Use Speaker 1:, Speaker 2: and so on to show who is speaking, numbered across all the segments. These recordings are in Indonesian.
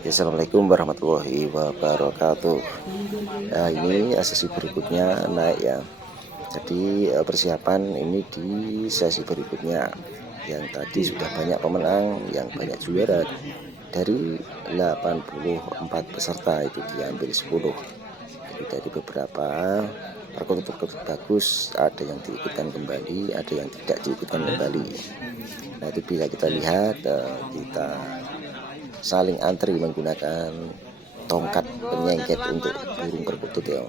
Speaker 1: Assalamualaikum warahmatullahi wabarakatuh. Nah, ini sesi berikutnya naik ya. Jadi eh, persiapan ini di sesi berikutnya yang tadi sudah banyak pemenang, yang banyak juara dari 84 peserta itu diambil 10. Jadi dari beberapa perkutut-perkutut bagus ada yang diikutkan kembali, ada yang tidak diikutkan kembali. Nah itu bisa kita lihat eh, kita saling antri menggunakan tongkat penyengket untuk burung perkutut ya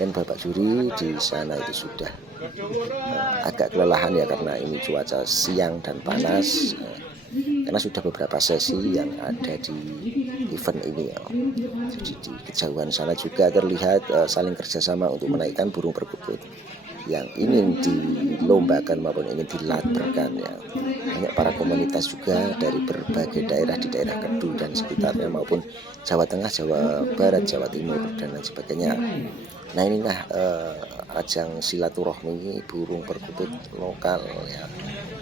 Speaker 1: dan bapak juri di sana itu sudah uh, agak kelelahan ya karena ini cuaca siang dan panas. Uh, karena sudah beberapa sesi yang ada di event ini ya. jadi di kejauhan sana juga terlihat uh, saling kerjasama untuk menaikkan burung perkutut yang ingin dilombakan maupun ingin dilaterkan ya. Banyak para komunitas juga dari berbagai daerah di daerah Kedu dan sekitarnya maupun Jawa Tengah, Jawa Barat, Jawa Timur dan lain sebagainya. Nah inilah eh, ajang silaturahmi burung perkutut lokal ya.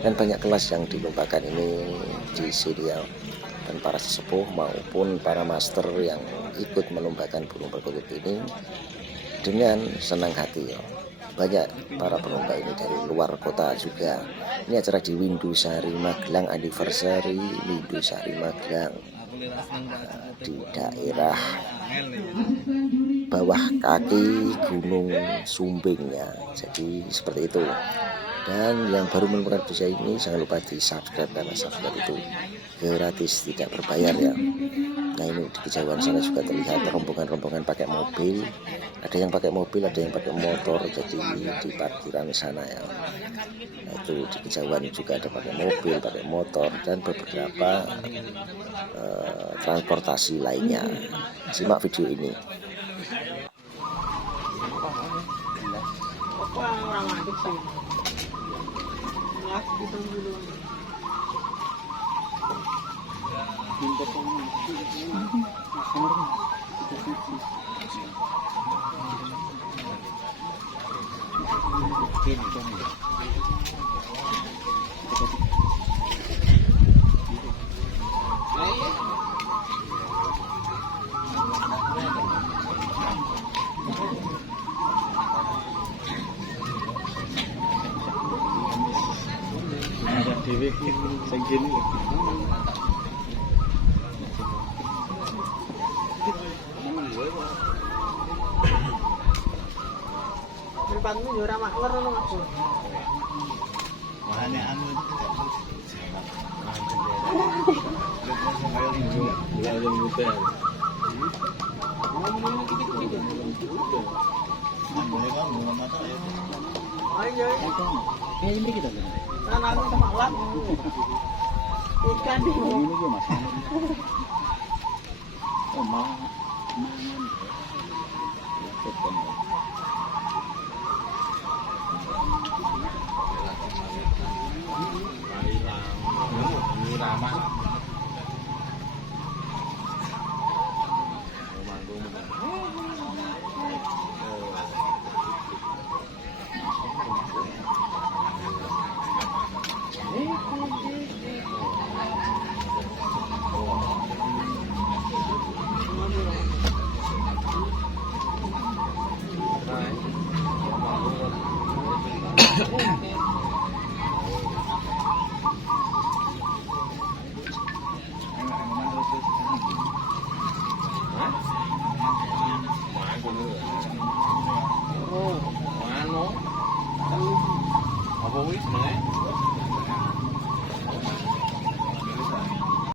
Speaker 1: Dan banyak kelas yang dilombakan ini di ya dan para sesepuh maupun para master yang ikut melombakan burung perkutut ini dengan senang hati ya banyak para pelomba ini dari luar kota juga. Ini acara di Windusari Magelang anniversary Windusari Magelang. Nah, di daerah bawah kaki Gunung Sumbing ya. Jadi seperti itu. Dan yang baru menemukan bisa ini jangan lupa di subscribe karena subscribe itu gratis tidak berbayar ya. Nah ini di kejauhan sana juga terlihat rombongan-rombongan pakai mobil. Ada yang pakai mobil ada yang pakai motor jadi di parkiran sana ya. Nah, itu di kejauhan juga ada pakai mobil pakai motor dan beberapa uh, transportasi lainnya. Simak video ini.
Speaker 2: Ada dewe sing gini
Speaker 3: abang itu ora mak ngerti ngono aku.
Speaker 2: Wahane anu
Speaker 3: Ikan ini. Oh, mangan. 打吗？